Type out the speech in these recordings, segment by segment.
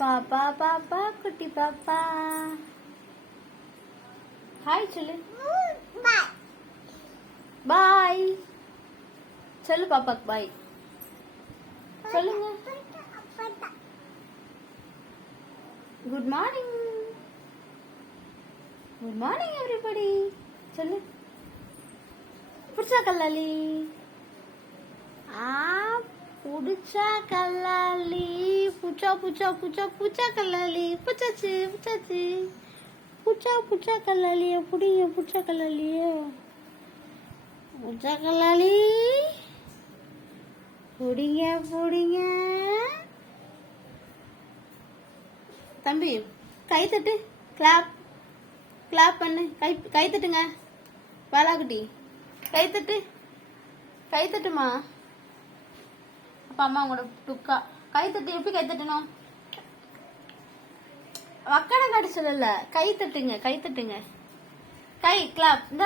பாப்பா பாப்பா குட்டி பாப்பா ஹாய் சொல்லு. பாய் சொல்லு பாப்பாக்கு பாய் சொல்லுங்க. Good morning. Good morning everybody சொல்லு. புடிச்சா கல்லாலி புடிச்சா கல்லாலி Bucha Bucha Bucha Bucha கல்லாலி புச்சாச்சு புச்சாச்சு Bucha Bucha கல்லாலிய புடிங்க புச்சா கல்லாலிய புச்சா கல்லாலி புடிங்க புடிங்க. தம்பி கை தட்டு. கிளாப் கிளாப் பண்ணு. கை கை தட்டுங்க. வேளாக்குட்டி கை தட்டு. கை தட்டுமா. அப்பா அம்மா உங்களோட துக்கா கை தட்டு. எப்படி கை தட்டணும்? வக்கடை காட்டி சொல்லல. கை தட்டுங்க. கை தட்டுங்க. கை கிளாப். இந்த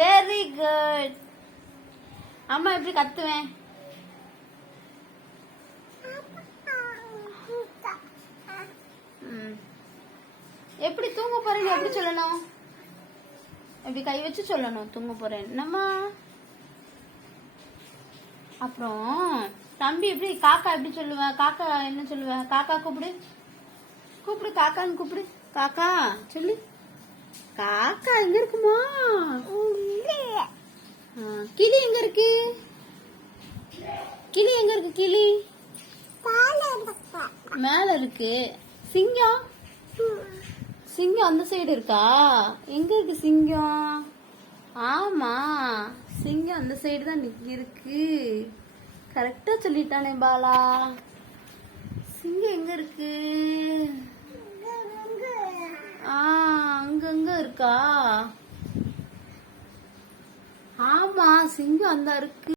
வெரி குட். அம்மா எப்படி கத்துவேன்? எப்படி தூங்க போறீங்க எப்படி சொல்லணும்? எப்படி கை வச்சு சொல்லணும் தூங்க போறேன் நம்ம. அப்புறம் தம்பி எப்படி காக்கா எப்படி சொல்லுவேன்? காக்கா என்ன சொல்லுவேன்? காக்கா கூப்பிடு. கூப்பிடு காக்கான்னு கூப்பிடு. காக்கா சொல்லு. காக்கா எங்க இருக்குமா? கிளி எங்க இருக்கு? கிளி எங்க இருக்கு? கிளி மேல இருக்கு. சிங்கம் சிங்கம் அந்த சைடு இருக்கா? எங்க இருக்கு சிங்கம்? ஆமா சிங்கம் அந்த சைடு தான் இருக்கு. கரெக்டா சொல்லிட்டானே பாலா. சிங்கம் எங்க இருக்கு? அங்க இருக்கா? ஆமா சிங்கம் அந்த இருக்கு.